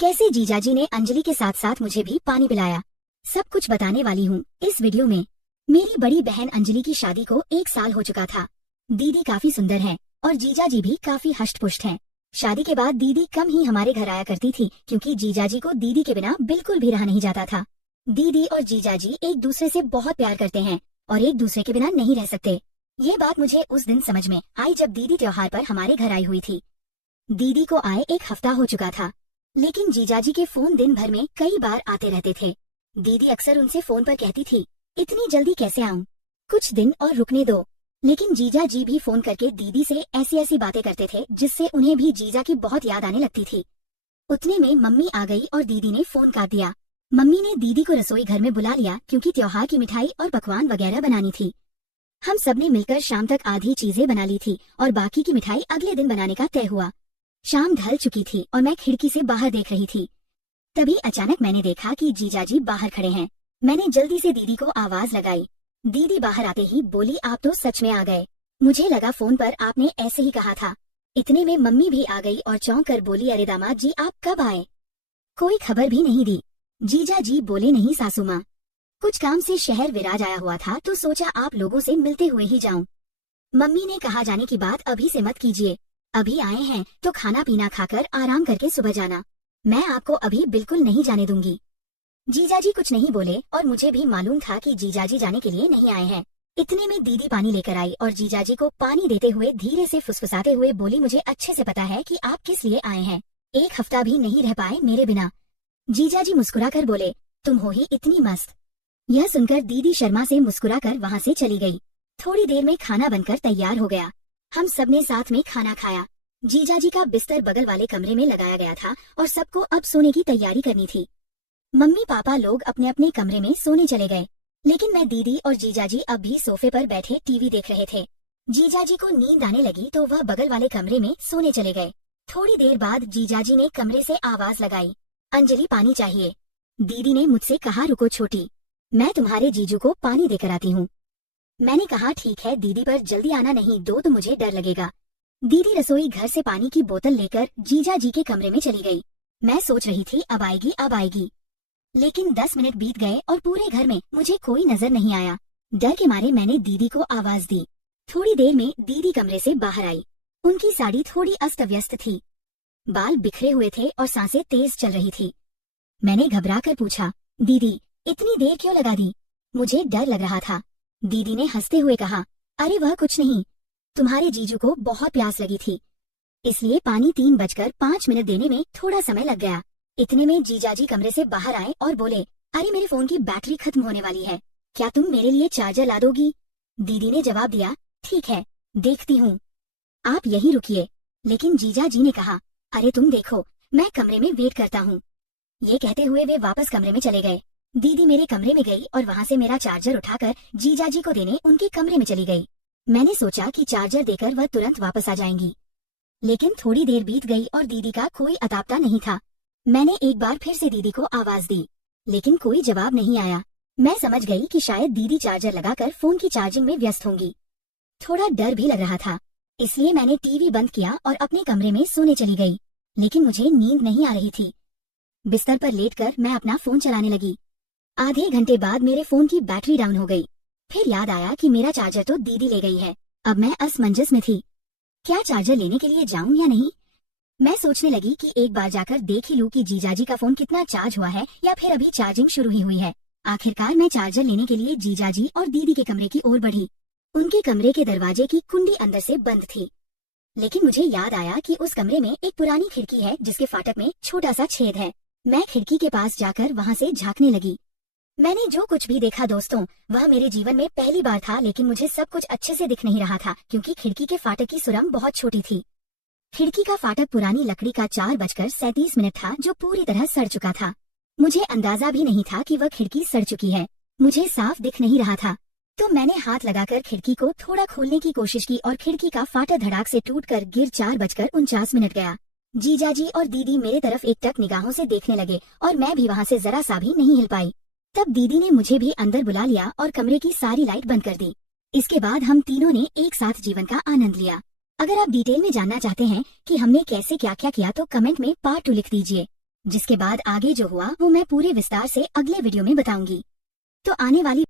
कैसे जीजाजी ने अंजलि के साथ साथ मुझे भी पानी पिलाया, सब कुछ बताने वाली हूँ इस वीडियो में। मेरी बड़ी बहन अंजलि की शादी को 1 साल हो चुका था। दीदी काफी सुंदर है और जीजाजी भी काफी हष्ट-पुष्ट हैं। शादी के बाद दीदी कम ही हमारे घर आया करती थी क्योंकि जीजाजी को दीदी के बिना बिल्कुल भी रहा नहीं जाता था। दीदी और जीजाजी एक दूसरे से बहुत प्यार करते हैं और एक दूसरे के बिना नहीं रह सकते। ये बात मुझे उस दिन समझ में आई जब दीदी त्योहार पर हमारे घर आई हुई थी। दीदी को आए 1 हफ्ता हो चुका था, लेकिन जीजाजी के फोन दिन भर में कई बार आते रहते थे। दीदी अक्सर उनसे फोन पर कहती थी, इतनी जल्दी कैसे आऊं, कुछ दिन और रुकने दो। लेकिन जीजाजी भी फोन करके दीदी से ऐसी ऐसी बातें करते थे जिससे उन्हें भी जीजा की बहुत याद आने लगती थी। उतने में मम्मी आ गई और दीदी ने फोन काट दिया। मम्मी ने दीदी को रसोई घर में बुला लिया क्योंकि त्योहार की मिठाई और पकवान वगैरह बनानी थी। हम सबने मिलकर शाम तक आधी चीजें बना ली थी और बाकी की मिठाई अगले दिन बनाने का तय हुआ। शाम ढल चुकी थी और मैं खिड़की से बाहर देख रही थी। तभी अचानक मैंने देखा कि जीजाजी बाहर खड़े हैं। मैंने जल्दी से दीदी को आवाज लगाई। दीदी बाहर आते ही बोली, आप तो सच में आ गए, मुझे लगा फोन पर आपने ऐसे ही कहा था। इतने में मम्मी भी आ गई और चौंक कर बोली, अरे दामाद जी आप कब आए, कोई खबर भी नहीं दी। जीजाजी बोले, नहीं सासू माँ, कुछ काम से शहर विराज आया हुआ था तो सोचा आप लोगों से मिलते हुए ही जाऊं। मम्मी ने कहा जाने की बात अभी से मत कीजिए, अभी आए हैं तो खाना पीना खाकर आराम करके सुबह जाना, मैं आपको अभी बिल्कुल नहीं जाने दूंगी। जीजाजी कुछ नहीं बोले और मुझे भी मालूम था कि जीजाजी जाने के लिए नहीं आए हैं। इतने में दीदी पानी लेकर आई और जीजाजी को पानी देते हुए धीरे से फुसफुसाते हुए बोली, मुझे अच्छे से पता है कि आप किस लिए आए हैं, 1 हफ्ता भी नहीं रह पाए मेरे बिना। जीजाजी मुस्कुराकर बोले, तुम हो ही इतनी मस्त। यह सुनकर दीदी शर्मा से मुस्कुराकर वहाँ से चली गई। थोड़ी देर में खाना बनकर तैयार हो गया। हम सबने साथ में खाना खाया। जीजाजी का बिस्तर बगल वाले कमरे में लगाया गया था और सबको अब सोने की तैयारी करनी थी। मम्मी पापा लोग अपने अपने कमरे में सोने चले गए, लेकिन मैं, दीदी और जीजाजी अब भी सोफे पर बैठे टीवी देख रहे थे। जीजाजी को नींद आने लगी तो वह बगल वाले कमरे में सोने चले गए। थोड़ी देर बाद जीजाजी ने कमरे से आवाज लगाई, अंजलि पानी चाहिए। दीदी ने मुझसे कहा, रुको छोटी, मैं तुम्हारे जीजू को पानी देकर आती हूँ। मैंने कहा ठीक है दीदी, पर जल्दी आना नहीं दो तो मुझे डर लगेगा। दीदी रसोई घर से पानी की बोतल लेकर जीजाजी के कमरे में चली गई। मैं सोच रही थी अब आएगी अब आएगी, लेकिन 10 मिनट बीत गए और पूरे घर में मुझे कोई नजर नहीं आया। डर के मारे मैंने दीदी को आवाज दी। थोड़ी देर में दीदी कमरे से बाहर आई। उनकी साड़ी थोड़ी अस्त व्यस्त थी, बाल बिखरे हुए थे और सांसें तेज चल रही थी। मैंने घबरा कर पूछा, दीदी इतनी देर क्यों लगा दी, मुझे डर लग रहा था। दीदी ने हंसते हुए कहा, अरे वह कुछ नहीं, तुम्हारे जीजू को बहुत प्यास लगी थी, इसलिए पानी 3:05 देने में थोड़ा समय लग गया। इतने में जीजाजी कमरे से बाहर आए और बोले, अरे मेरे फोन की बैटरी खत्म होने वाली है, क्या तुम मेरे लिए चार्जर ला दोगी? दीदी ने जवाब दिया, ठीक है देखती हूँ, आप यहीं रुकिए। लेकिन जीजाजी ने कहा, अरे तुम देखो मैं कमरे में वेट करता हूँ। ये कहते हुए वे वापस कमरे में चले गए। दीदी मेरे कमरे में गई और वहाँ से मेरा चार्जर उठाकर जीजाजी को देने उनके कमरे में चली गई। मैंने सोचा कि चार्जर देकर वह तुरंत वापस आ जाएंगी, लेकिन थोड़ी देर बीत गई और दीदी का कोई अतापता नहीं था। मैंने एक बार फिर से दीदी को आवाज दी, लेकिन कोई जवाब नहीं आया। मैं समझ गई कि शायद दीदी चार्जर लगाकर फोन की चार्जिंग में व्यस्त होंगी। थोड़ा डर भी लग रहा था, इसलिए मैंने टीवी बंद किया और अपने कमरे में सोने चली गई। लेकिन मुझे नींद नहीं आ रही थी। बिस्तर पर लेटकर मैं अपना फोन चलाने लगी। आधे घंटे बाद मेरे फोन की बैटरी डाउन हो गई। फिर याद आया कि मेरा चार्जर तो दीदी ले गई है। अब मैं असमंजस में थी, क्या चार्जर लेने के लिए जाऊं या नहीं। मैं सोचने लगी कि एक बार जाकर देख ही लूं कि जीजाजी का फोन कितना चार्ज हुआ है या फिर अभी चार्जिंग शुरू ही हुई है। आखिरकार मैं चार्जर लेने के लिए जीजाजी और दीदी के कमरे की ओर बढ़ी। उनके कमरे के दरवाजे की कुंडी अंदर से बंद थी, लेकिन मुझे याद आया कि उस कमरे में एक पुरानी खिड़की है जिसके फाटक में छोटा सा छेद है। मैं खिड़की के पास जाकर वहाँ से झांकने लगी। मैंने जो कुछ भी देखा दोस्तों, वह मेरे जीवन में पहली बार था, लेकिन मुझे सब कुछ अच्छे से दिख नहीं रहा था क्योंकि खिड़की के फाटक की सुरंग बहुत छोटी थी। खिड़की का फाटक पुरानी लकड़ी का 4:37 था जो पूरी तरह सड़ चुका था। मुझे अंदाजा भी नहीं था कि वह खिड़की सड़ चुकी है, मुझे साफ दिख नहीं रहा था। तो मैंने हाथ लगाकर खिड़की को थोड़ा खोलने की कोशिश की और खिड़की का फाटक धड़ाक से टूटकर गिर 4:49 गया। जीजाजी और दीदी मेरे तरफ एकटक निगाहों से देखने लगे और मैं भी वहाँ से जरा सा भी नहीं हिल पाई। तब दीदी ने मुझे भी अंदर बुला लिया और कमरे की सारी लाइट बंद कर दी। इसके बाद हम तीनों ने एक साथ जीवन का आनंद लिया। अगर आप डिटेल में जानना चाहते हैं कि हमने कैसे क्या क्या किया तो कमेंट में पार्ट 2 लिख दीजिए। जिसके बाद आगे जो हुआ वो मैं पूरे विस्तार से अगले वीडियो में बताऊंगी। तो आने वाली